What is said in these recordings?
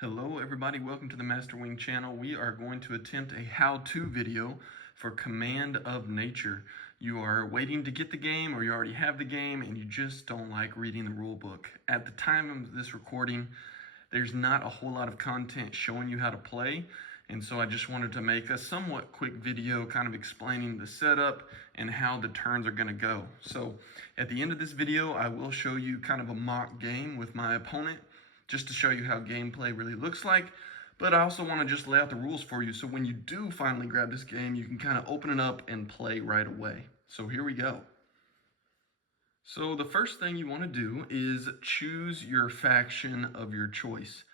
Hello everybody, welcome to the Master Wing channel. We are going to attempt a how-to video for Command of Nature. You are waiting to get the game or you already have the game and you just don't like reading the rule book. At the time of this recording, there's not a whole lot of content showing you how to play, and so I just wanted to make a somewhat quick video kind of explaining the setup and how the turns are going to go. So at the end of this video, I will show you kind of a mock game with my opponent, just to show you how gameplay really looks like. But I also want to just lay out the rules for you so when you do finally grab this game, you can kind of open it up and play right away. So here we go. So the first thing you want to do is choose your faction of your choice.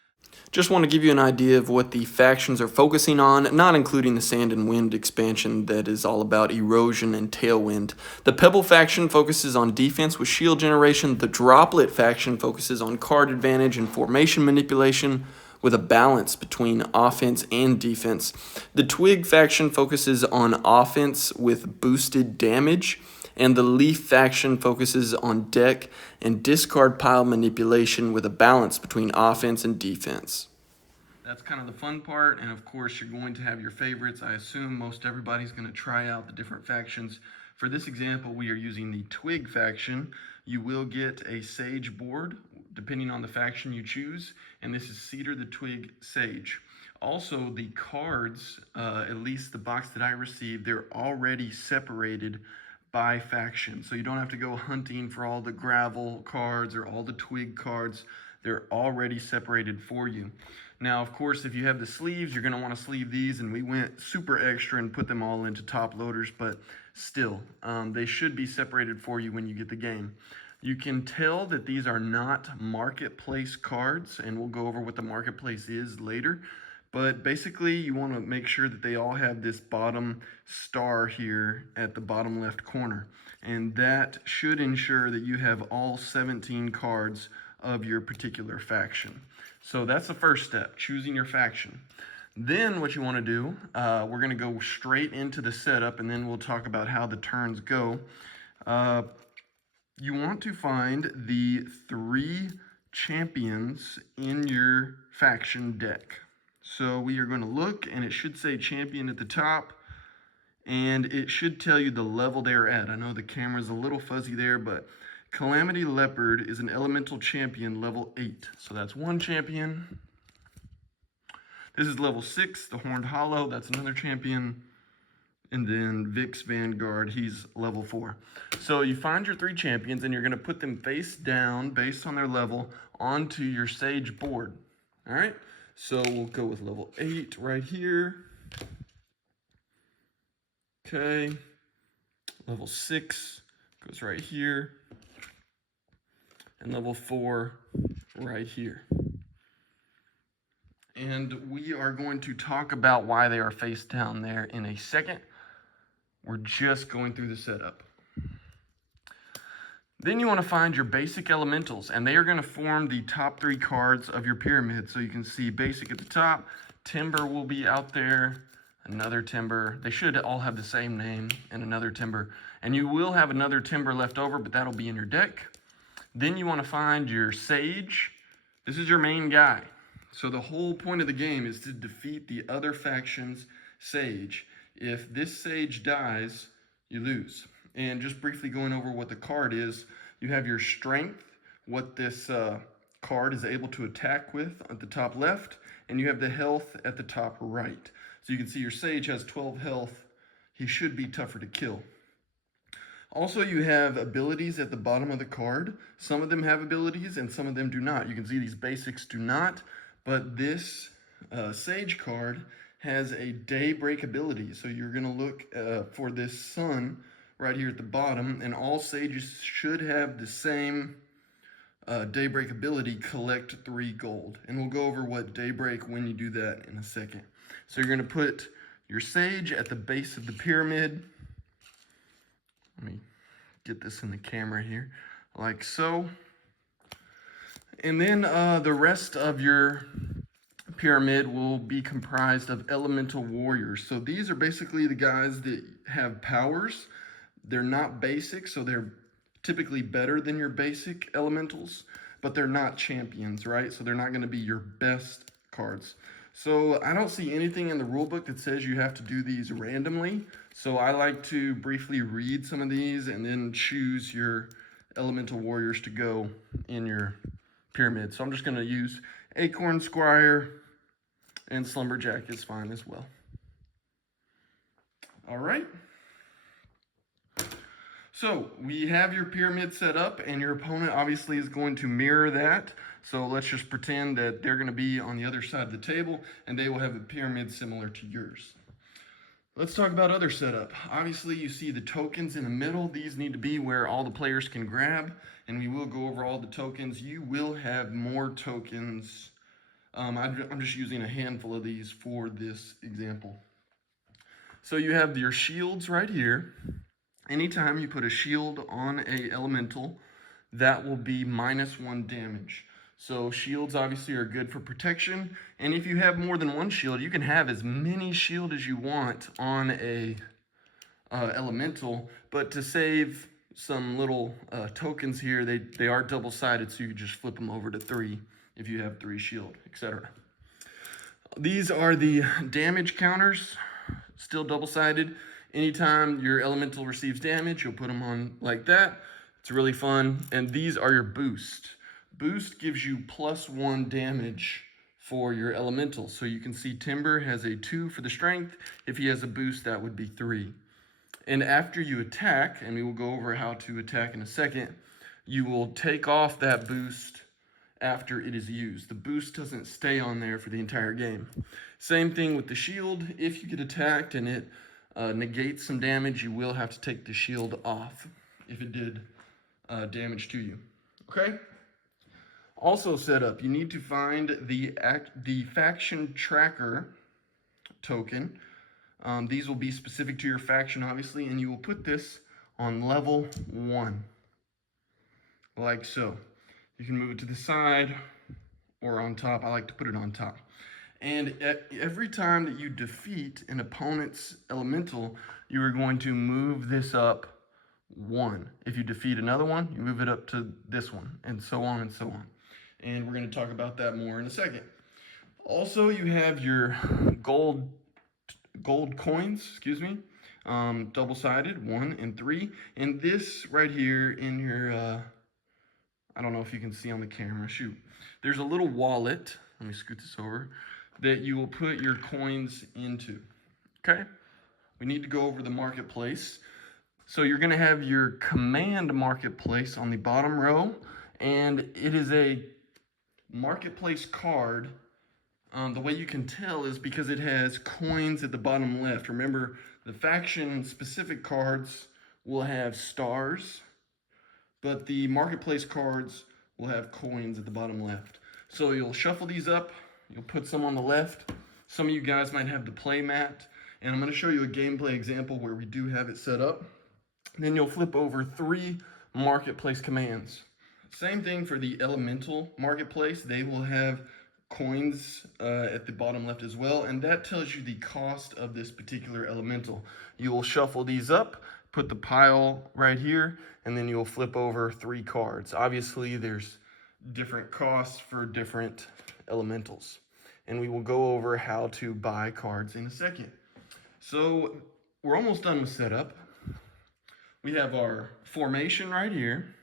Just want to give you an idea of what the factions are focusing on, not including the Sand and Wind expansion that is all about erosion and tailwind. The Pebble faction focuses on defense with shield generation. The Droplet faction focuses on card advantage and formation manipulation with a balance between offense and defense. The Twig faction focuses on offense with boosted damage, and the Leaf faction focuses on deck and discard pile manipulation with a balance between offense and defense. That's kind of the fun part, and of course you're going to have your favorites. I assume most everybody's going to try out the different factions. For this example, we are using the Twig faction. You will get a Sage board, depending on the faction you choose, and this is Cedar the Twig Sage. Also, the cards, at least the box that I received, they're already separated by faction. So you don't have to go hunting for all the gravel cards or all the twig cards. They're already separated for you. Now, of course, if you have the sleeves, you're going to want to sleeve these, and we went super extra and put them all into top loaders, but still, they should be separated for you when you get the game. You can tell that these are not marketplace cards, and we'll go over what the marketplace is later. But basically, you want to make sure that they all have this bottom star here at the bottom left corner. And that should ensure that you have all 17 cards of your particular faction. So that's the first step, choosing your faction. Then what you want to do, we're going to go straight into the setup, and then we'll talk about how the turns go. You want to find the 3 champions in your faction deck. So we are going to look, and it should say champion at the top, and it should tell you the level they're at. I know the camera's a little fuzzy there, but Calamity Leopard is an elemental champion level 8. So that's one champion. This is level 6, the Horned Hollow, that's another champion. And then Vix Vanguard, he's level 4. So you find your 3 champions, and you're going to put them face down based on their level onto your Sage board. All right? So we'll go with level 8 right here. Okay. Level 6 goes right here. And level 4 right here. And we are going to talk about why they are face down there in a second. We're just going through the setup. Then you want to find your basic elementals, and they are going to form the top 3 cards of your pyramid. So you can see basic at the top, timber will be out there, another timber. They should all have the same name, and another timber. And you will have another timber left over, but that'll be in your deck. Then you want to find your sage. This is your main guy. So the whole point of the game is to defeat the other faction's sage. If this sage dies, you lose. And just briefly going over what the card is, you have your strength, what this card is able to attack with at the top left, and you have the health at the top right. So you can see your sage has 12 health. He should be tougher to kill. Also, you have abilities at the bottom of the card. Some of them have abilities and some of them do not. You can see these basics do not, but this sage card has a daybreak ability. So you're going to look for this sun right here at the bottom, and all sages should have the same daybreak ability, collect 3 gold. And we'll go over what daybreak when you do that in a second. So you're going to put your sage at the base of the pyramid. Let me get this in the camera here, like so. And then the rest of your pyramid will be comprised of elemental warriors. So these are basically the guys that have powers. They're not basic, so they're typically better than your basic elementals, but they're not champions, right? So they're not going to be your best cards. So I don't see anything in the rule book that says you have to do these randomly. So I like to briefly read some of these and then choose your elemental warriors to go in your pyramid. So I'm just going to use Acorn Squire, and Slumberjack is fine as well. All right. So we have your pyramid set up, and your opponent obviously is going to mirror that. So let's just pretend that they're going to be on the other side of the table, and they will have a pyramid similar to yours. Let's talk about other setup. Obviously, you see the tokens in the middle. These need to be where all the players can grab, and we will go over all the tokens. You will have more tokens. I'm just using a handful of these for this example. So you have your shields right here. Anytime you put a shield on a elemental, that will be -1 damage. So shields obviously are good for protection, and if you have more than one shield, you can have as many shield as you want on a elemental, but to save some little tokens here, they are double-sided, so you can just flip them over to 3 if you have 3 shield, etc. These are the damage counters, still double-sided. Anytime your elemental receives damage, you'll put them on like that. It's really fun. And these are your boost. Boost gives you +1 damage for your elemental. So you can see Timber has a 2 for the strength. If he has a boost, that would be 3. And after you attack, and we will go over how to attack in a second, you will take off that boost after it is used. The boost doesn't stay on there for the entire game. Same thing with the shield. If you get attacked and it negates some damage, you will have to take the shield off if it did damage to you. Okay? Also set up, you need to find the faction tracker token. These will be specific to your faction, obviously, and you will put this on level 1, like so. You can move it to the side or on top. I like to put it on top. And every time that you defeat an opponent's elemental, you are going to move this up 1. If you defeat another one, you move it up to this one, and so on and so on. And we're going to talk about that more in a second. Also, you have your gold coins, double-sided, 1 and 3. And this right here in your, I don't know if you can see on the camera, shoot. There's a little wallet, let me scoot this over, that you will put your coins into, okay? We need to go over the marketplace. So you're gonna have your command marketplace on the bottom row, and it is a marketplace card. The way you can tell is because it has coins at the bottom left. Remember, the faction-specific cards will have stars, but the marketplace cards will have coins at the bottom left. So you'll shuffle these up, you'll put some on the left. Some of you guys might have the play mat, and I'm going to show you a gameplay example where we do have it set up. Then you'll flip over 3 marketplace commands. Same thing for the elemental marketplace. They will have coins at the bottom left as well, and that tells you the cost of this particular elemental. You will shuffle these up, put the pile right here, and then you'll flip over 3 cards. Obviously, there's different costs for different elementals, and we will go over how to buy cards in a second. So we're almost done with setup. We have our formation right here.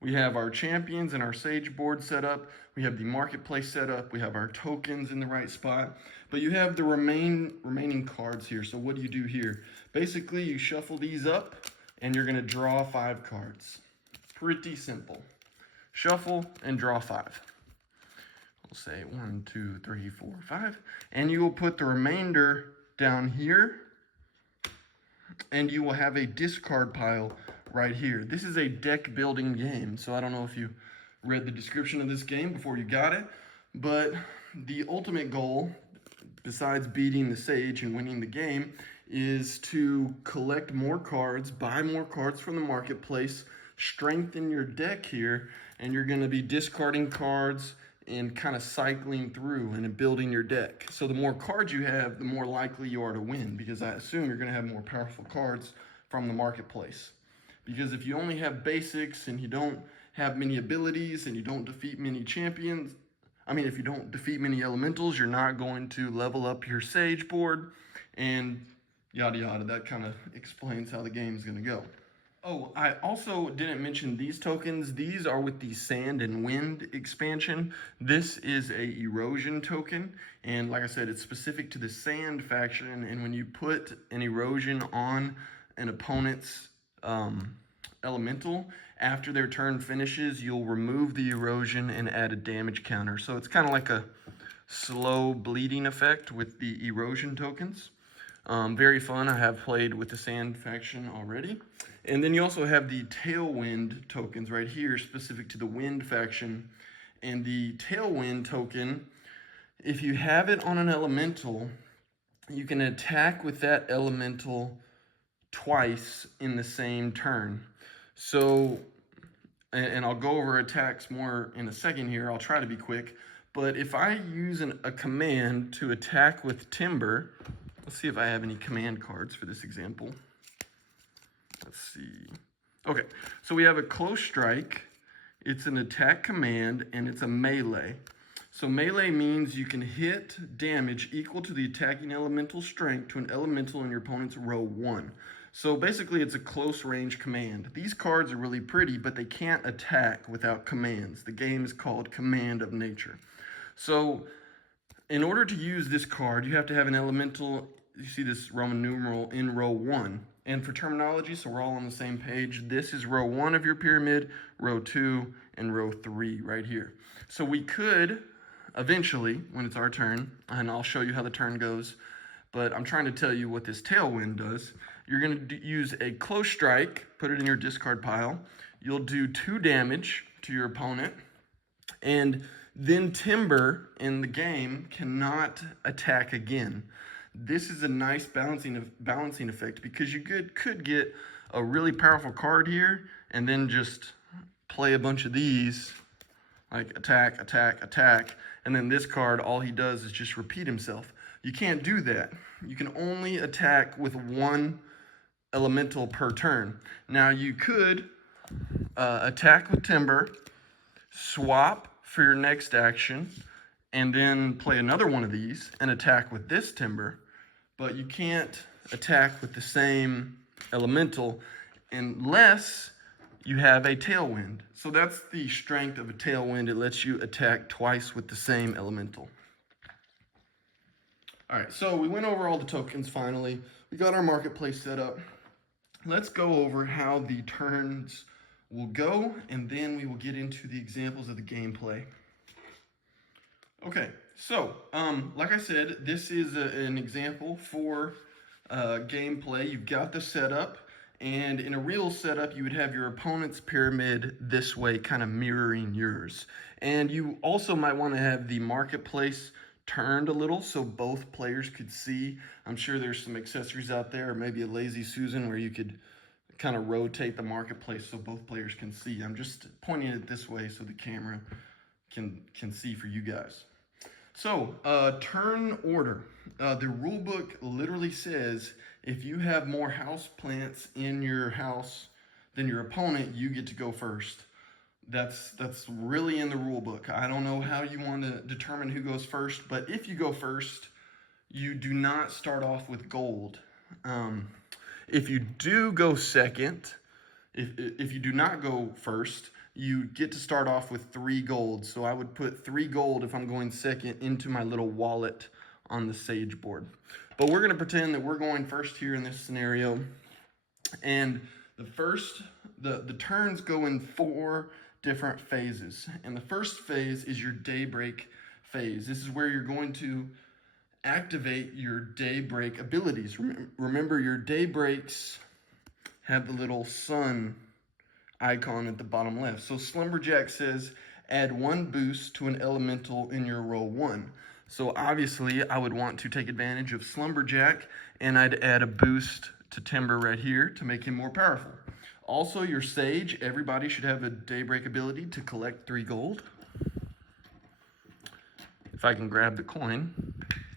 We have our champions and our sage board set up. We have the marketplace set up. We have our tokens in the right spot. But you have the remaining cards here. So what do you do here? Basically, you shuffle these up, and you're going to draw 5 cards. Pretty simple. Shuffle and draw 5. We'll say 1, 2, 3, 4, 5. And you will put the remainder down here, and you will have a discard pile right here. This is a deck building game, so I don't know if you read the description of this game before you got it, but the ultimate goal, besides beating the sage and winning the game, is to collect more cards, buy more cards from the marketplace, strengthen your deck here, and you're going to be discarding cards and kind of cycling through and building your deck. So the more cards you have, the more likely you are to win, because I assume you're going to have more powerful cards from the marketplace. Because if you only have basics and you don't have many abilities and you don't defeat many champions, I mean, if you don't defeat many elementals, you're not going to level up your sage board, and yada yada. That kind of explains how the game's gonna go. Oh, I also didn't mention these tokens. These are with the Sand and Wind expansion. This is a erosion token, and like I said, it's specific to the Sand faction, and when you put an erosion on an opponent's elemental, after their turn finishes, you'll remove the erosion and add a damage counter. So it's kind of like a slow bleeding effect with the erosion tokens. Very fun. I have played with the Sand faction already. And then you also have the Tailwind tokens right here, specific to the Wind faction. And the Tailwind token, if you have it on an elemental, you can attack with that elemental twice in the same turn. So, and I'll go over attacks more in a second here. I'll try to be quick. But if I use a command to attack with Timber, let's see if I have any command cards for this example. Let's see. Okay, so we have a Close Strike. It's an attack command, and it's a melee. So melee means you can hit damage equal to the attacking elemental strength to an elemental in your opponent's row 1. So basically, it's a close range command. These cards are really pretty, but they can't attack without commands. The game is called Command of Nature. So in order to use this card, you have to have an elemental, you see this Roman numeral, in row 1. And for terminology, so we're all on the same page, this is row 1 of your pyramid, row 2, and row 3 right here. So we could eventually, when it's our turn, and I'll show you how the turn goes, but I'm trying to tell you what this Tailwind does. You're going to use a Close Strike, put it in your discard pile. You'll do 2 damage to your opponent, and then Timber in the game cannot attack again. This is a nice balancing effect because you could get a really powerful card here and then just play a bunch of these, like attack, attack, attack, and then this card, all he does is just repeat himself. You can't do that. You can only attack with 1 elemental per turn. Now you could attack with Timber, swap for your next action, and then play another one of these and attack with this Timber, but you can't attack with the same elemental unless you have a Tailwind. So that's the strength of a Tailwind. It lets you attack twice with the same elemental. All right, so we went over all the tokens finally. We got our marketplace set up. Let's go over how the turns will go, and then we will get into the examples of the gameplay. Okay, so like I said, this is an example for gameplay. You've got the setup, and in a real setup, you would have your opponent's pyramid this way, kind of mirroring yours. And you also might want to have the marketplace turned a little so both players could see. I'm sure there's some accessories out there, or maybe a Lazy Susan where you could kind of rotate the marketplace so both players can see. I'm just pointing it this way so the camera can see for you guys. So, turn order. The rule book literally says if you have more house plants in your house than your opponent, you get to go first. That's really in the rule book. I don't know how you want to determine who goes first, but if you go first, you do not start off with gold. If you do go second, if you do not go first, you get to start off with 3 gold. So I would put 3 gold if I'm going second into my little wallet on the sage board. But we're going to pretend that we're going first here in this scenario. And the turns go in 4 different phases. And the first phase is your daybreak phase. This is where you're going to activate your daybreak abilities. Remember, your daybreaks have the little sun icon at the bottom left. So Slumberjack says add 1 boost to an elemental in your row 1. So obviously I would want to take advantage of Slumberjack, and I'd add a boost to Timber right here to make him more powerful. Also, your Sage, everybody should have a daybreak ability to collect 3 gold. If I can grab the coin,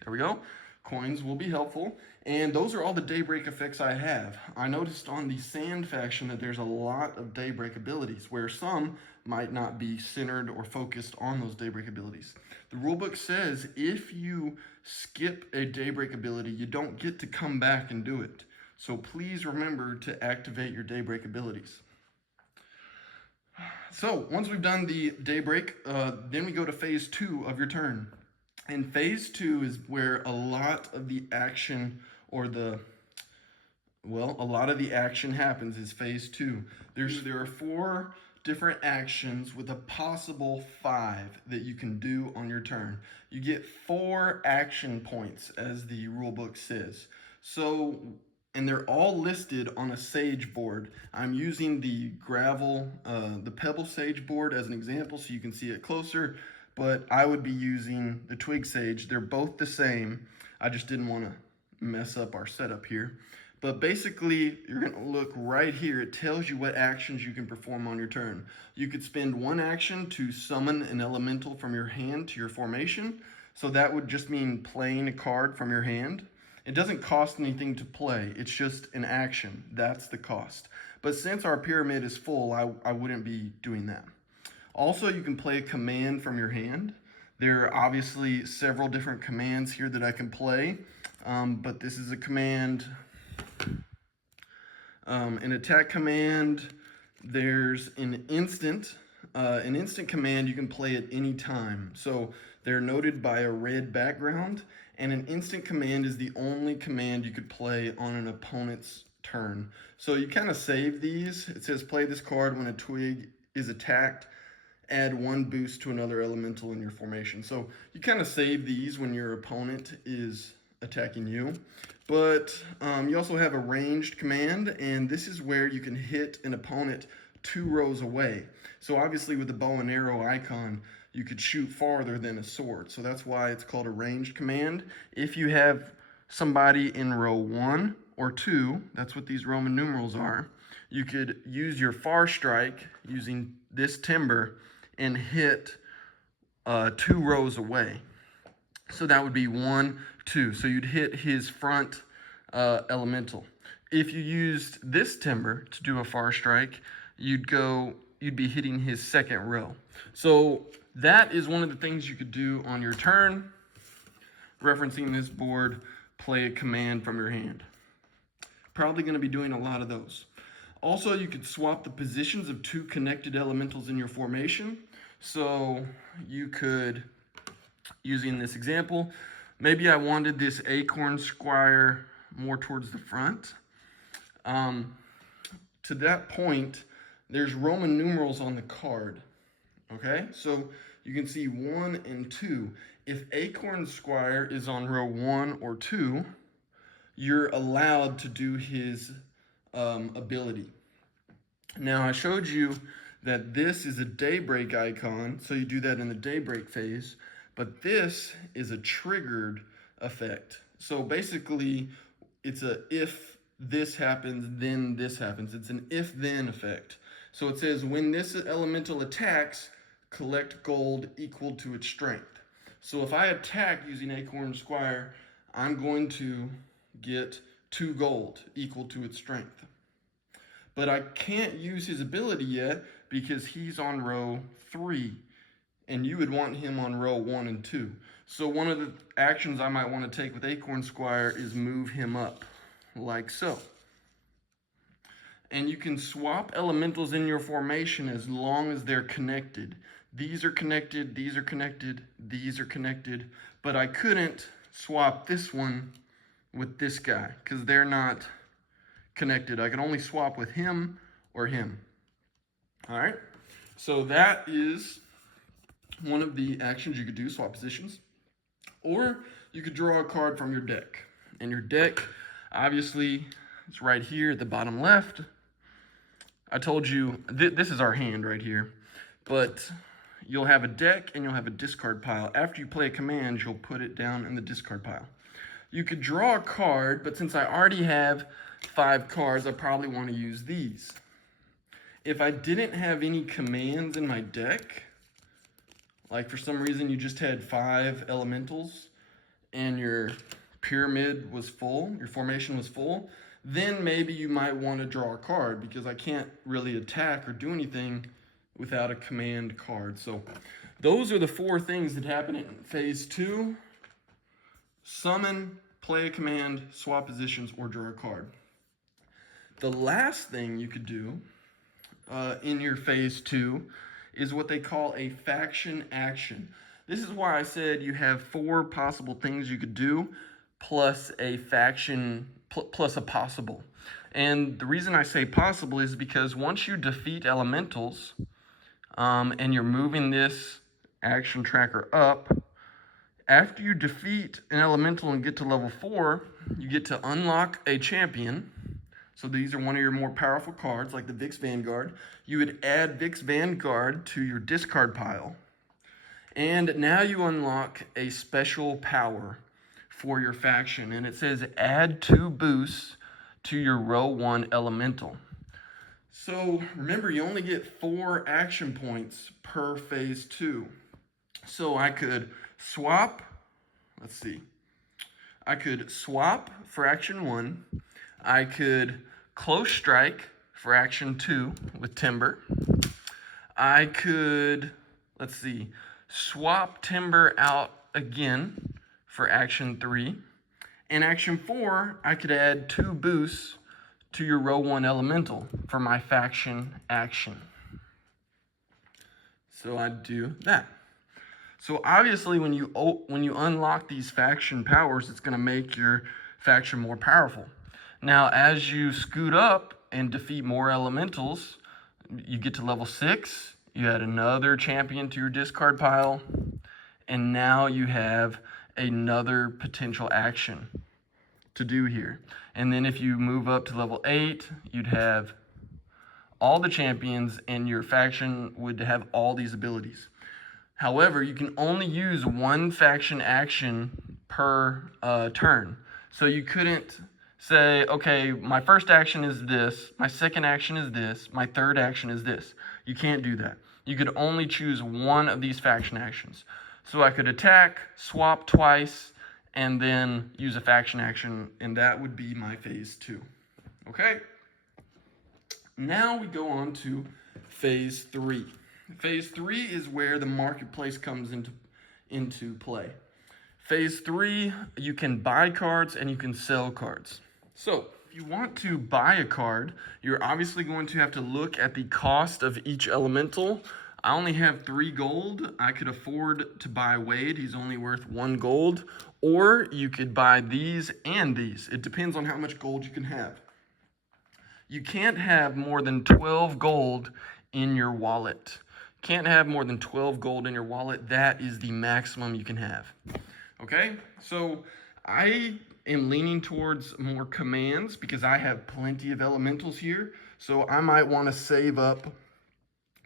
there we go. Coins will be helpful. And those are all the daybreak effects I have. I noticed on the sand faction that there's a lot of daybreak abilities, where some might not be centered or focused on those daybreak abilities. The rulebook says if you skip a daybreak ability, you don't get to come back and do it. So please remember to activate your daybreak abilities. So once we've done the daybreak, then we go to phase 2 of your turn. And phase 2 is where a lot of the action, or a lot of the action happens, is phase 2. There are 4 different actions with a possible 5 that you can do on your turn. You get 4 action points, as the rulebook says. So, and they're all listed on a sage board. I'm using the the pebble sage board as an example so you can see it closer, but I would be using the twig sage. They're both the same. I just didn't want to mess up our setup here. But basically, you're going to look right here. It tells you what actions you can perform on your turn. You could spend 1 action to summon an elemental from your hand to your formation. So that would just mean playing a card from your hand. It doesn't cost anything to play. It's just an action. That's the cost. But since our pyramid is full, I wouldn't be doing that. Also, you can play a command from your hand. There are obviously several different commands here that I can play, but this is a command. An attack command, there's an instant command you can play at any time. So they're noted by a red background, and an instant command is the only command you could play on an opponent's turn. So you kind of save these. It says play this card when a twig is attacked, add 1 boost to another elemental in your formation. So you kind of save these when your opponent is attacking you. But you also have a ranged command, and this is where you can hit an opponent 2 rows away. So obviously with the bow and arrow icon, you could shoot farther than a sword. So that's why it's called a ranged command. If you have somebody in row 1 or 2, that's what these Roman numerals are, you could use your far strike using this timber and hit 2 rows away. So that would be 1, 2. So you'd hit his front elemental. If you used this timber to do a far strike, you'd be hitting his second row. So that is one of the things you could do on your turn. Referencing this board, play a command from your hand. Probably going to be doing a lot of those. Also, you could swap the positions of 2 connected elementals in your formation. So you could, using this example, maybe I wanted this acorn squire more towards the front. To that point, there's Roman numerals on the card. Okay, so you can see 1 and 2. If acorn squire is on row 1 or 2, you're allowed to do his ability. Now I showed you that this is a daybreak icon, so you do that in the daybreak phase, but this is a triggered effect. So basically, it's a if this happens, then this happens. It's an if-then effect. So it says when this elemental attacks, collect gold equal to its strength. So if I attack using Acorn Squire, I'm going to get 2 gold equal to its strength. But I can't use his ability yet because he's on row 3, and you would want him on row 1 and 2. So one of the actions I might want to take with Acorn Squire is move him up, like so. And you can swap elementals in your formation as long as they're connected. These are connected, these are connected, these are connected, but I couldn't swap this one with this guy because they're not connected. I can only swap with him or him. All right, so that is one of the actions you could do, swap positions. Or you could draw a card from your deck. And your deck, obviously, it's right here at the bottom left. I told you, this is our hand right here. But you'll have a deck and you'll have a discard pile. After you play a command, you'll put it down in the discard pile. You could draw a card, but since I already have 5 cards, I probably want to use these. If I didn't have any commands in my deck, like for some reason you just had 5 elementals and your pyramid was full, your formation was full, then maybe you might want to draw a card because I can't really attack or do anything without a command card. So those are the 4 things that happen in phase 2. Summon, play a command, swap positions, or draw a card. The last thing you could do in your phase 2 is what they call a faction action. This is why I said you have 4 possible things you could do plus a faction plus a possible. And the reason I say possible is because once you defeat elementals and you're moving this action tracker up, after you defeat an elemental and get to level 4, you get to unlock a champion. So these are one of your more powerful cards, like the Vix Vanguard. You would add Vix Vanguard to your discard pile. And now you unlock a special power for your faction. And it says add 2 boosts to your row 1 elemental. So remember, you only get 4 action points per phase 2. So I could swap, let's see. I could swap for action 1. I could close strike for action 2 with Timber. I could, let's see, swap Timber out again for action 3. And action 4, I could add 2 boosts to your row 1 elemental for my faction action. So I'd do that. So obviously when you unlock these faction powers, it's going to make your faction more powerful. Now as you scoot up and defeat more elementals, you get to level 6, you add another champion to your discard pile, and now you have another potential action to do here. And then if you move up to level 8, you'd have all the champions and your faction would have all these abilities. However, you can only use 1 faction action per turn. So you couldn't say, okay, my first action is this, my second action is this, my third action is this. You can't do that. You could only choose 1 of these faction actions. So I could attack, swap twice, and then use a faction action, and that would be my phase 2. Okay? Now we go on to phase 3. Phase 3 is where the marketplace comes into play. Phase 3, you can buy cards and you can sell cards. So if you want to buy a card, you're obviously going to have to look at the cost of each elemental. I only have 3 gold. I could afford to buy Wade. He's only worth 1 gold. Or you could buy these and these. It depends on how much gold you can have. You can't have more than 12 gold in your wallet. Can't have more than 12 gold in your wallet. That is the maximum you can have. Okay, so I am leaning towards more commands because I have plenty of elementals here. So I might want to save up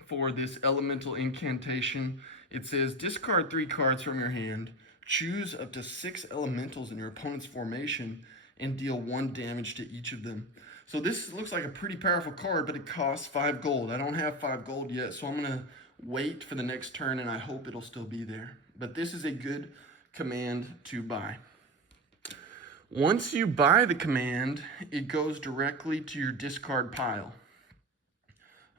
for this elemental incantation. It says discard 3 cards from your hand, choose up to 6 elementals in your opponent's formation, and deal 1 damage to each of them. So this looks like a pretty powerful card, but it costs 5 gold. I don't have 5 gold yet, so I'm going to wait for the next turn, and I hope it'll still be there. But this is a good command to buy. Once you buy the command, it goes directly to your discard pile.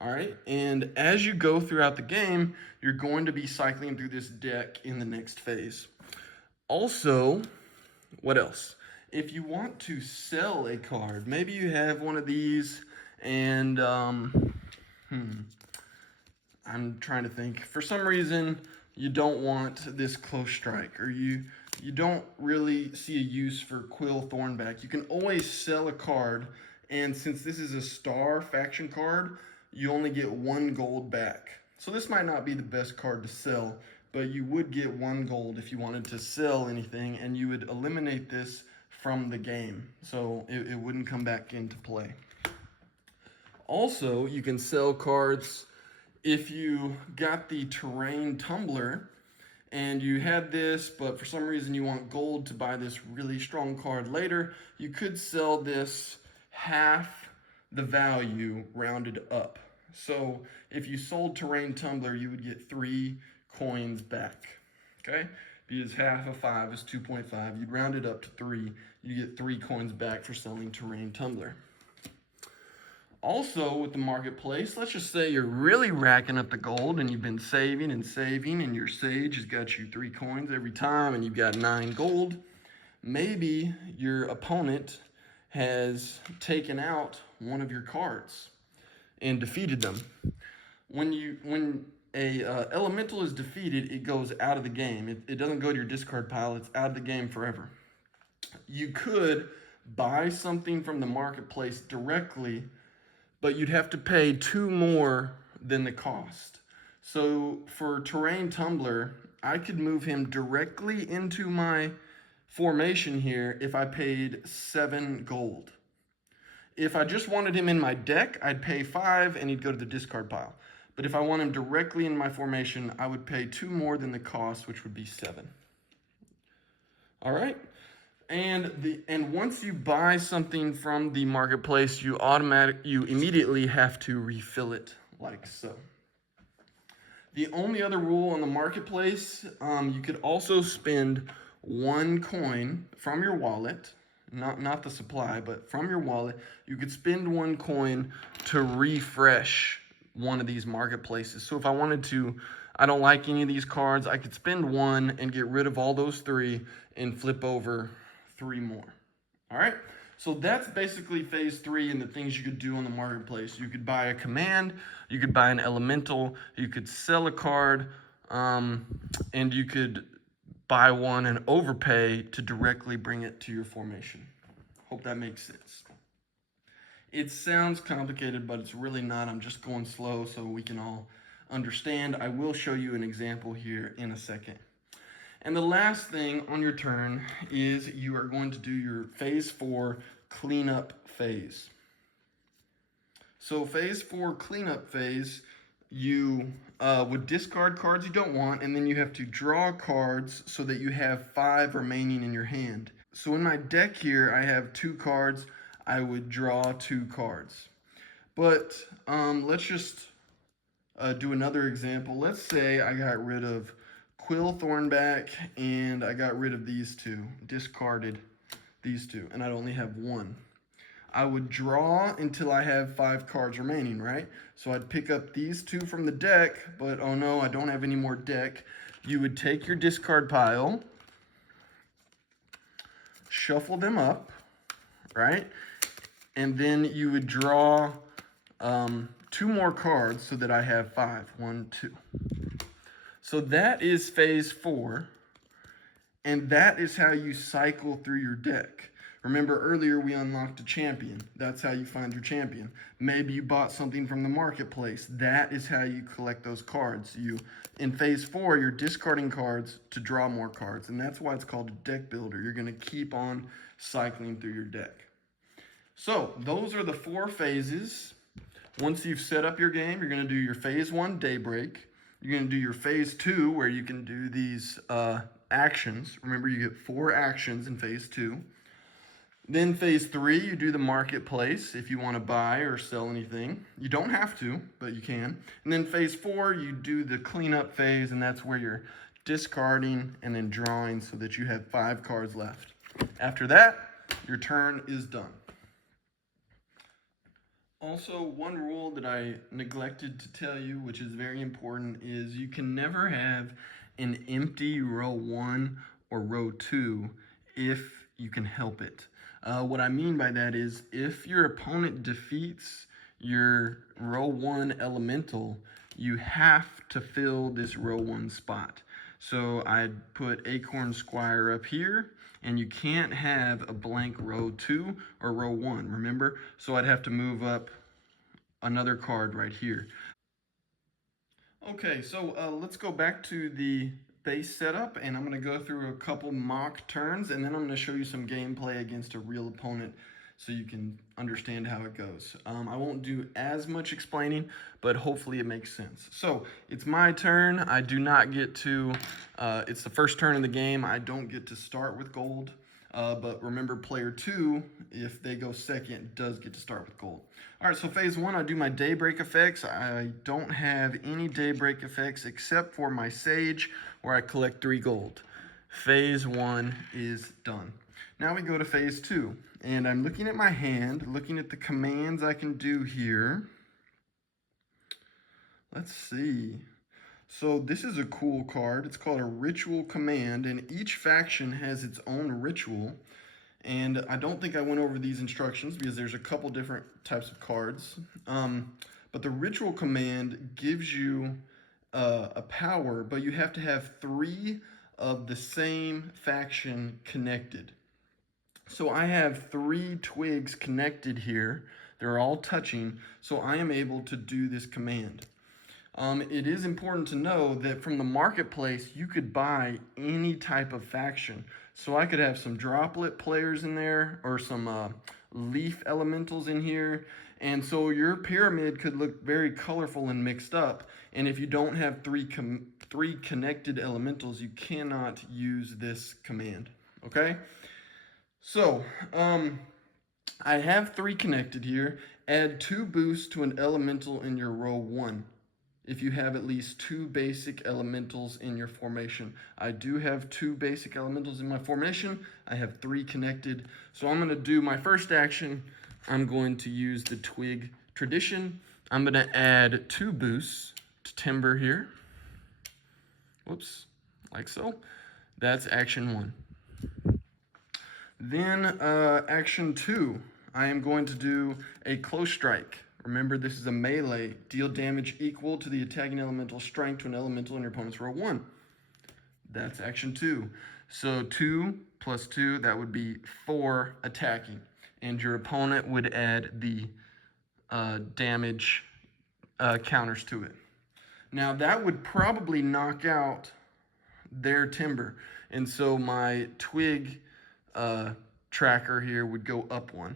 All right, and as you go throughout the game, you're going to be cycling through this deck in the next phase. Also, what else? If you want to sell a card, maybe you have one of these and, I'm trying to think. For some reason, you don't want this close strike, or you don't really see a use for Quill Thornback. You can always sell a card, and since this is a star faction card, you only get 1 gold back. So this might not be the best card to sell, but you would get 1 gold if you wanted to sell anything, and you would eliminate this from the game. So it wouldn't come back into play. Also, you can sell cards if you got the Terrain Tumbler and you had this, but for some reason you want gold to buy this really strong card later, you could sell this half the value rounded up. So if you sold Terrain Tumbler, you would get 3 coins back. Okay? because half of 5 is 2.5. You'd round it up to 3. You get 3 coins back for selling Terrain Tumbler. Also, with the marketplace, let's just say you're really racking up the gold and you've been saving and saving, and your sage has got you 3 coins every time and you've got 9 gold. Maybe your opponent has taken out one of your cards and defeated them. When a elemental is defeated, it goes out of the game. It doesn't go to your discard pile. It's out of the game forever. You could buy something from the marketplace directly, but you'd have to pay 2 more than the cost. So for Terrain Tumbler, I could move him directly into my formation here if I paid 7 gold. If I just wanted him in my deck, I'd pay 5 and he'd go to the discard pile. But if I want him directly in my formation, I would pay 2 more than the cost, which would be 7. All right? And once you buy something from the marketplace, you immediately have to refill it like so. The only other rule on the marketplace, you could also spend 1 coin from your wallet, not the supply, but from your wallet. You could spend 1 coin to refresh one of these marketplaces. So if I wanted to, I don't like any of these cards, I could spend 1 and get rid of all those 3 and flip over 3 more. All right, so that's basically phase 3 and the things you could do on the marketplace. You could buy a command, you could buy an elemental, you could sell a card, and you could buy one and overpay to directly bring it to your formation. Hope that makes sense. It sounds complicated, but it's really not. I'm just going slow so we can all understand. I will show you an example here in a second. And the last thing on your turn is you are going to do your phase 4 cleanup phase. So phase 4 cleanup phase, you would discard cards you don't want, and then you have to draw cards so that you have 5 remaining in your hand. So in my deck here, I have 2 cards. I would draw 2 cards. But let's just do another example. Let's say I got rid of Quill Thornback and I got rid of these 2, discarded these 2, and I'd only have 1. I would draw until I have 5 cards remaining, right? So I'd pick up these 2 from the deck, but oh no, I don't have any more deck. You would take your discard pile, shuffle them up, right? And then you would draw 2 more cards so that I have 5. 1, 2. So that is phase 4, and that is how you cycle through your deck. Remember earlier we unlocked a champion. That's how you find your champion. Maybe you bought something from the marketplace. That is how you collect those cards. In phase 4, you're discarding cards to draw more cards, and that's why it's called a deck builder. You're going to keep on cycling through your deck. So those are the 4 phases. Once you've set up your game, you're going to do your phase 1 Daybreak. You're going to do your phase 2 where you can do these actions. Remember, you get 4 actions in phase 2. Then phase 3, you do the marketplace if you want to buy or sell anything. You don't have to, but you can. And then phase 4, you do the cleanup phase, and that's where you're discarding and then drawing so that you have 5 cards left. After that, your turn is done. Also, one rule that I neglected to tell you, which is very important, is you can never have an empty row 1 or row 2 if you can help it. What I mean by that is if your opponent defeats your row 1 elemental, you have to fill this row 1 spot. So I'd put Acorn Squire up here, and you can't have a blank row 2 or row 1, remember? So I'd have to move up another card right here. Okay, so let's go back to the base setup, and I'm going to go through a couple mock turns, and then I'm going to show you some gameplay against a real opponent so you can understand how it goes. I won't do as much explaining, but hopefully it makes sense. So it's my turn. I do not get to, it's the first turn in the game. I don't get to start with gold. But remember, player 2, if they go second, does get to start with gold. All right, so phase 1, I do my Daybreak effects. I don't have any Daybreak effects except for my Sage, where I collect 3 gold. Phase 1 is done. Now we go to phase 2, and I'm looking at my hand, looking at the commands I can do here. Let's see. So this is a cool card. It's called a ritual command, and each faction has its own ritual. And I don't think I went over these instructions because there's a couple different types of cards. But the ritual command gives you a power, but you have to have 3 of the same faction connected. So I have 3 twigs connected here. They're all touching, so I am able to do this command. It is important to know that from the marketplace, you could buy any type of faction. So I could have some droplet players in there or some leaf elementals in here. And so your pyramid could look very colorful and mixed up. And if you don't have three connected elementals, you cannot use this command, okay? So, I have 3 connected here. Add 2 boosts to an elemental in your row 1. If you have at least 2 basic elementals in your formation. I do have 2 basic elementals in my formation. I have 3 connected. So I'm going to do my first action. I'm going to use the twig tradition. I'm going to add 2 boosts to timber here. Whoops, like so. That's action 1. Then action 2, I am going to do a close strike. Remember, this is a melee. Deal damage equal to the attacking elemental strength to an elemental in your opponent's row 1. That's action 2. So 2 plus 2, that would be 4 attacking. And your opponent would add the damage counters to it. Now that would probably knock out their timber. And so my twig tracker here would go up 1.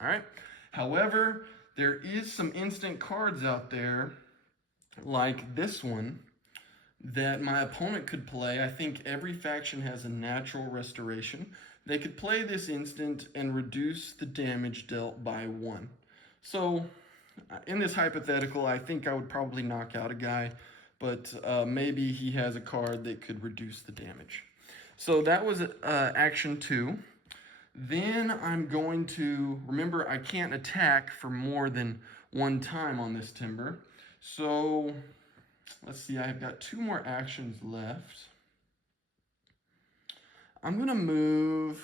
All right. However, there is some instant cards out there like this one that my opponent could play. I think every faction has a natural restoration. They could play this instant and reduce the damage dealt by 1. So in this hypothetical, I think I would probably knock out a guy, but maybe he has a card that could reduce the damage. So that was action 2. Then I'm going to, remember, I can't attack for more than 1 time on this timber. So let's see, I've got 2 more actions left. I'm going to move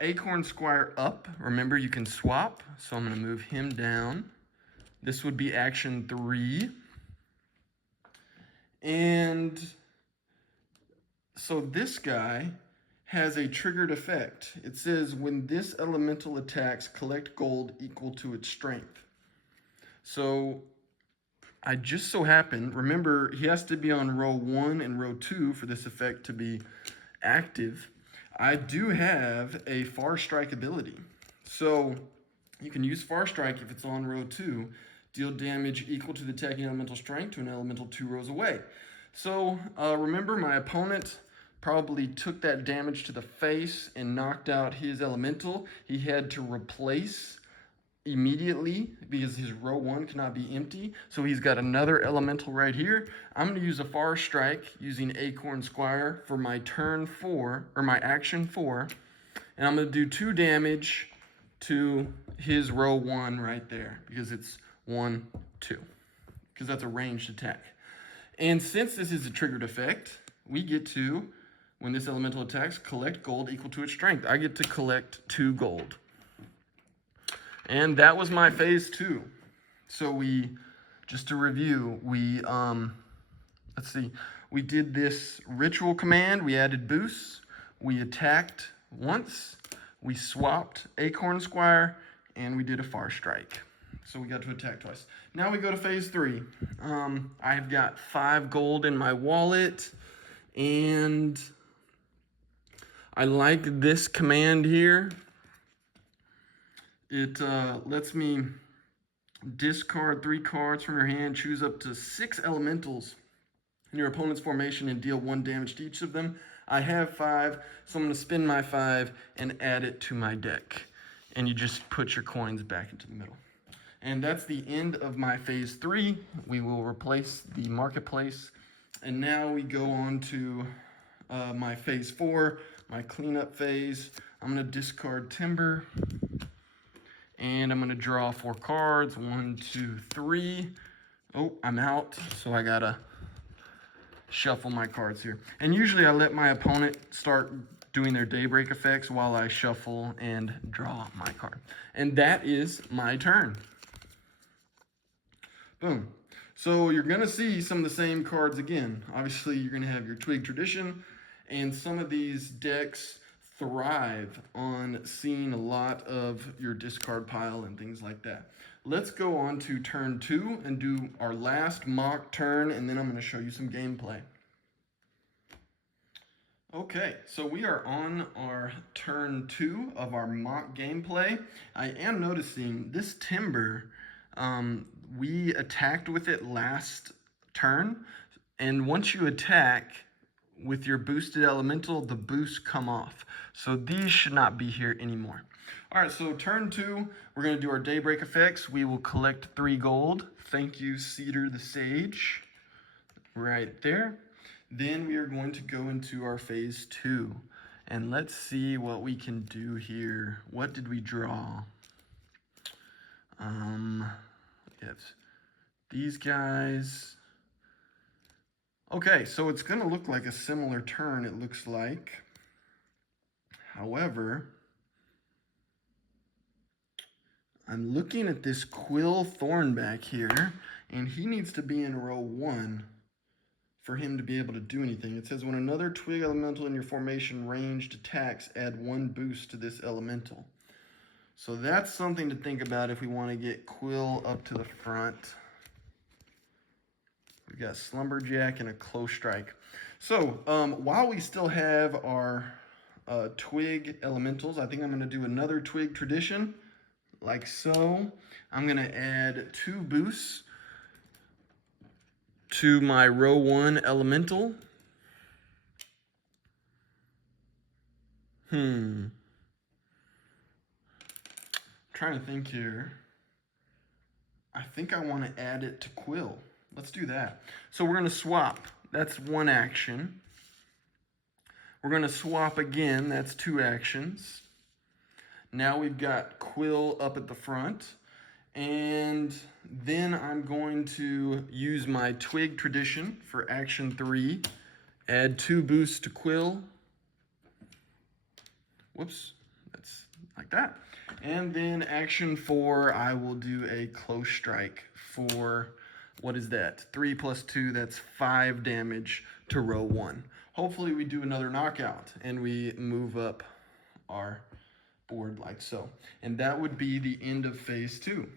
Acorn Squire up. Remember, you can swap, so I'm going to move him down. This would be action 3. And so this guy has a triggered effect. It says, when this elemental attacks, collect gold equal to its strength. So I just so happen, remember, he has to be on row 1 and row 2 for this effect to be active. I do have a Far Strike ability. So you can use Far Strike if it's on row 2. Deal damage equal to the attacking elemental strength to an elemental 2 rows away. So remember, my opponent probably took that damage to the face and knocked out his elemental. He had to replace immediately because his row 1 cannot be empty. So he's got another elemental right here. I'm going to use a Far Strike using Acorn Squire for my turn 4, or my action 4. And I'm going to do 2 damage to his row 1 right there because it's 1, 2. Because that's a ranged attack. And since this is a triggered effect, we get to, when this elemental attacks, collect gold equal to its strength. I get to collect 2 gold. And that was my phase 2. So we, just to review, we, let's see, we did this ritual command, we added boosts, we attacked once, we swapped Acorn Squire, and we did a Far Strike. So we got to attack twice. Now we go to phase 3. I've got 5 gold in my wallet, and I like this command here. It lets me discard 3 cards from your hand, choose up to 6 elementals in your opponent's formation, and deal 1 damage to each of them. I have 5, so I'm going to spin my 5 and add it to my deck. And you just put your coins back into the middle. And that's the end of my phase 3. We will replace the marketplace And now we go on to my phase 4, my cleanup phase. I'm gonna discard timber, and I'm gonna draw 4 cards. 1, 2, 3. Oh, I'm out, so I gotta shuffle my cards here. And usually I let my opponent start doing their daybreak effects while I shuffle and draw my card. And that is my turn. Boom. So you're gonna see some of the same cards again. Obviously, you're gonna have your Twig Tradition, and some of these decks thrive on seeing a lot of your discard pile and things like that. Let's go on to turn 2 and do our last mock turn, and then I'm gonna show you some gameplay. Okay, so we are on our turn 2 of our mock gameplay. I am noticing this timber, we attacked with it last turn, and once you attack with your boosted elemental, the boosts come off. So these should not be here anymore. All right, so turn 2, we're gonna do our daybreak effects. We will collect 3 gold. Thank you, Cedar the Sage, right there. Then we are going to go into our phase 2, and let's see what we can do here. What did we draw? Yes, these guys. Okay, so it's gonna look like a similar turn, it looks like. However, I'm looking at this Quill Thorn back here, and he needs to be in row 1 for him to be able to do anything. It says when another twig elemental in your formation ranged attacks, add 1 boost to this elemental. So that's something to think about if we want to get Quill up to the front. We've got Slumberjack and a Close Strike. So while we still have our twig elementals, I think I'm going to do another Twig Tradition, like so. I'm going to add 2 boosts to my row 1 elemental. Trying to think here. I think I want to add it to Quill. Let's do that. So we're going to swap. That's 1 action. We're going to swap again. That's 2 actions. Now we've got Quill up at the front. And then I'm going to use my Twig Tradition for action 3. Add 2 boosts to Quill. Whoops, that's like that. And then action 4, I will do a Close Strike for, what is that? 3 plus 2, that's 5 damage to row 1. Hopefully we do another knockout and we move up our board like so. And that would be the end of phase 2.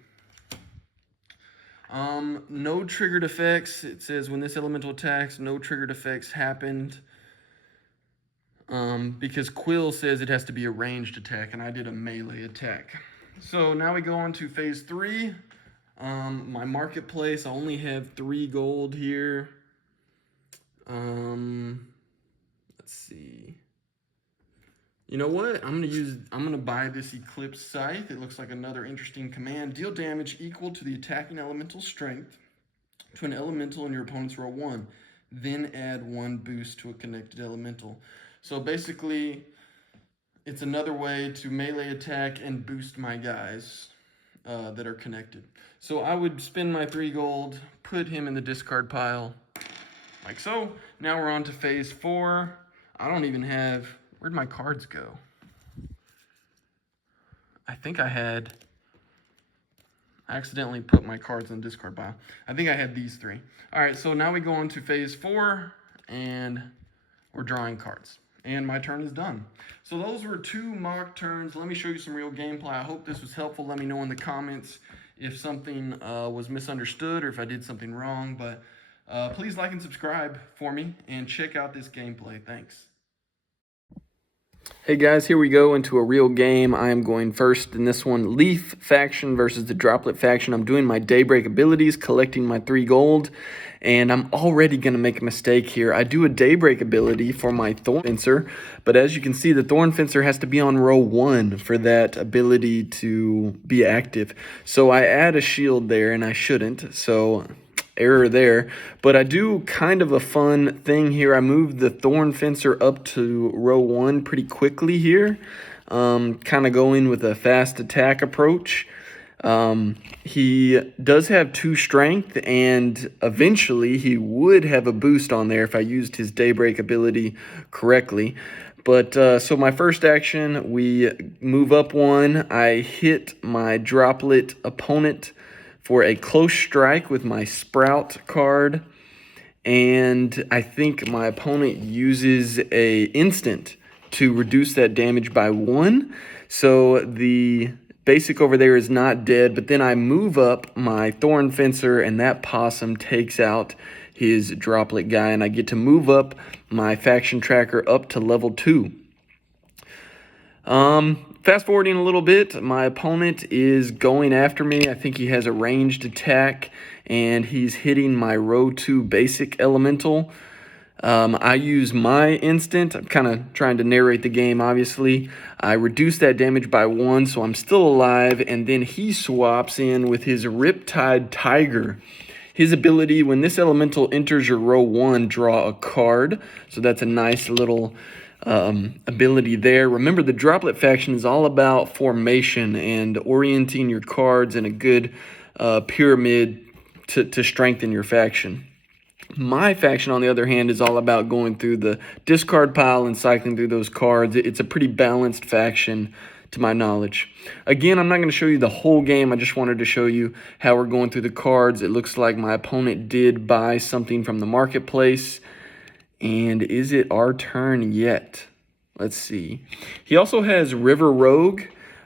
No triggered effects. It says when this elemental attacks, no triggered effects happened. Because Quill says it has to be a ranged attack, and I did a melee attack. So now we go on to phase 3. My marketplace, I only have 3 gold here. Let's see. You know what? I'm gonna buy this Eclipse Scythe. It looks like another interesting command. Deal damage equal to the attacking elemental strength to an elemental in your opponent's row 1. Then add 1 boost to a connected elemental. So basically, it's another way to melee attack and boost my guys that are connected. So I would spend my 3 gold, put him in the discard pile, like so. Now we're on to phase 4. I don't even have, where'd my cards go? I think I accidentally put my cards in the discard pile. I think I had these 3. All right, so now we go on to phase 4, and we're drawing cards. And my turn is done. So those were 2 mock turns. Let me show you some real gameplay. I hope this was helpful. Let me know in the comments if something was misunderstood or if I did something wrong. But please like and subscribe for me and check out this gameplay. Thanks. Hey guys, here we go into a real game. I am going first in this one, Leaf faction versus the Droplet faction. I'm doing my Daybreak abilities, collecting my 3 gold, and I'm already going to make a mistake here. I do a Daybreak ability for my Thorn Fencer, but as you can see, the Thorn Fencer has to be on row 1 for that ability to be active. So I add a shield there, and I shouldn't, so error there. But I do kind of a fun thing here. I moved the Thorn Fencer up to row 1 pretty quickly here. Kind of going with a fast attack approach. He does have 2 strength, and eventually he would have a boost on there if I used his Daybreak ability correctly. But so my first action, we move up 1. I hit my droplet opponent for a close strike with my Sprout card, and I think my opponent uses a instant to reduce that damage by 1. So the basic over there is not dead, but then I move up my Thorn Fencer, and that possum takes out his droplet guy, and I get to move up my faction tracker up to level 2. Fast forwarding a little bit, my opponent is going after me. I think he has a ranged attack, and he's hitting my row 2 basic elemental. I use my instant. I'm kind of trying to narrate the game, obviously. I reduce that damage by 1, so I'm still alive, and then he swaps in with his Riptide Tiger. His ability, when this elemental enters your row 1, draw a card. So that's a nice little ability there. Remember, the Droplet faction is all about formation and orienting your cards in a good pyramid to strengthen your faction. My faction, on the other hand, is all about going through the discard pile and cycling through those cards. It's a pretty balanced faction, to my knowledge. Again, I'm not going to show you the whole game. I just wanted to show you how we're going through the cards. It looks like my opponent did buy something from the marketplace. And is it our turn yet? Let's see. He also has River Rogue,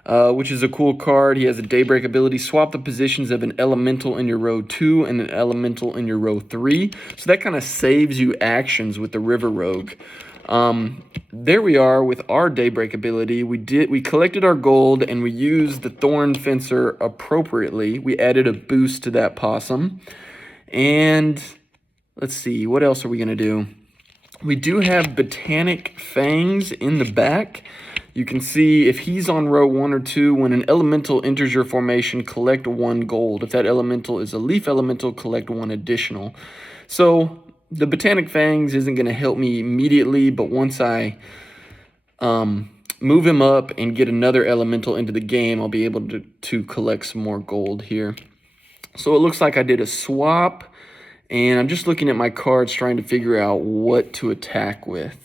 which is a cool card. He has a Daybreak ability. Swap the positions of an elemental in your row 2 and an elemental in your row 3. So that kind of saves you actions with the River Rogue. There we are with our Daybreak ability. We collected our gold, and we used the Thorn Fencer appropriately. We added a boost to that possum. And let's see, what else are we going to do? We do have Botanic Fangs in the back. You can see if he's on row 1 or 2, when an elemental enters your formation, collect 1 gold. If that elemental is a leaf elemental, collect 1 additional. So the Botanic Fangs isn't going to help me immediately, but once I move him up and get another elemental into the game, I'll be able to collect some more gold here. So it looks like I did a swap, and I'm just looking at my cards trying to figure out what to attack with.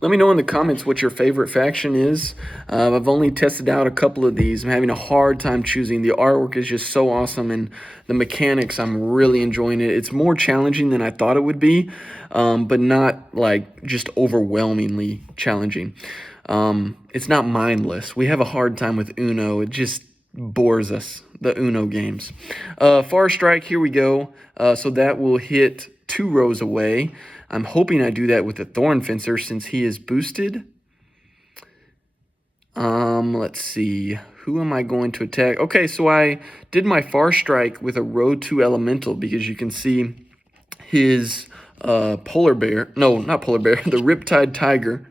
Let me know in the comments what your favorite faction is. I've only tested out a couple of these. I'm having a hard time choosing. The artwork is just so awesome, and the mechanics, I'm really enjoying it. It's more challenging than I thought it would be, but not like just overwhelmingly challenging. It's not mindless. We have a hard time with Uno. It just bores us, the Uno games. Far Strike, here we go. So that will hit 2 rows away. I'm hoping I do that with the Thorn Fencer since he is boosted. Let's see. Who am I going to attack? Okay, so I did my Far Strike with a row 2 elemental because you can see his polar bear. No, not polar bear. The Riptide Tiger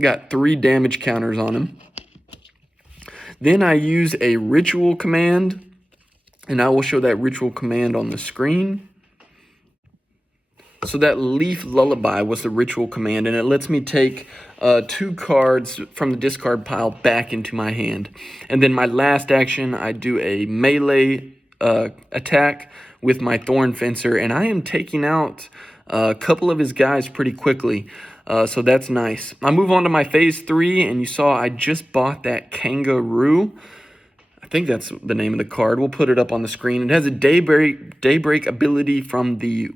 got 3 damage counters on him. Then I use a ritual command, and I will show that ritual command on the screen. So that Leaf Lullaby was the ritual command, and it lets me take 2 cards from the discard pile back into my hand. And then my last action, I do a melee attack with my Thorn Fencer, and I am taking out a couple of his guys pretty quickly. So that's nice. I move on to my phase 3, and you saw I just bought that Kangaroo. I think that's the name of the card. We'll put it up on the screen. It has a Daybreak ability from the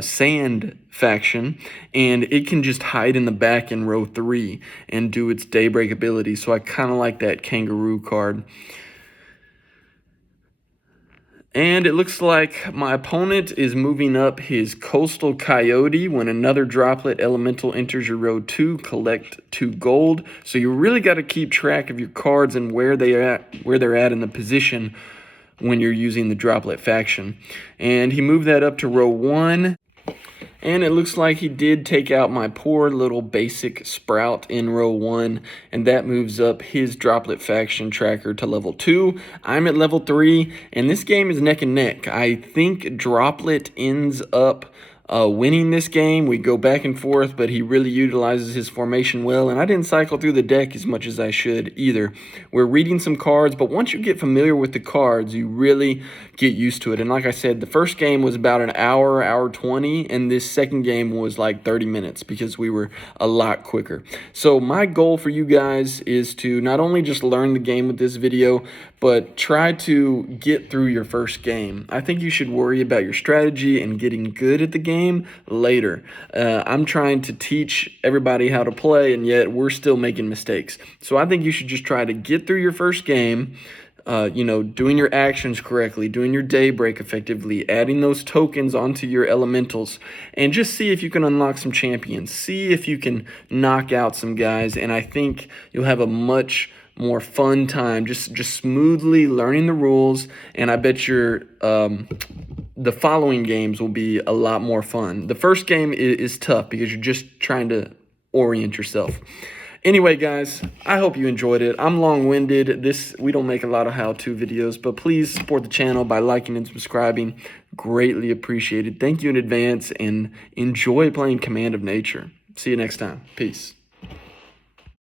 Sand faction, and it can just hide in the back in row 3 and do its Daybreak ability. So I kind of like that Kangaroo card. And it looks like my opponent is moving up his Coastal Coyote. When another droplet elemental enters your row 2, collect 2 gold. So you really got to keep track of your cards and where they're at in the position when you're using the droplet faction. And he moved that up to row 1. And it looks like he did take out my poor little basic sprout in row 1, and that moves up his droplet faction tracker to level 2. I'm at level 3, and this game is neck and neck. I think droplet ends up winning this game. We go back and forth, but he really utilizes his formation well, and I didn't cycle through the deck as much as I should either. We're reading some cards, but once you get familiar with the cards, you really get used to it. And like I said, the first game was about an hour 20, and this second game was like 30 minutes because we were a lot quicker. So my goal for you guys is to not only just learn the game with this video, but try to get through your first game. I think you should worry about your strategy and getting good at the game later. I'm trying to teach everybody how to play, and yet we're still making mistakes. So I think you should just try to get through your first game, doing your actions correctly, doing your daybreak effectively, adding those tokens onto your elementals, and just see if you can unlock some champions. See if you can knock out some guys, and I think you'll have a much more fun time just smoothly learning the rules, and I bet the following games will be a lot more fun. The first game is tough because you're just trying to orient yourself. Anyway, guys, I hope you enjoyed it. I'm long-winded. We don't make a lot of how-to videos, but please support the channel by liking and subscribing. Greatly appreciated. Thank you in advance, and enjoy playing Command of Nature. See you next time. Peace.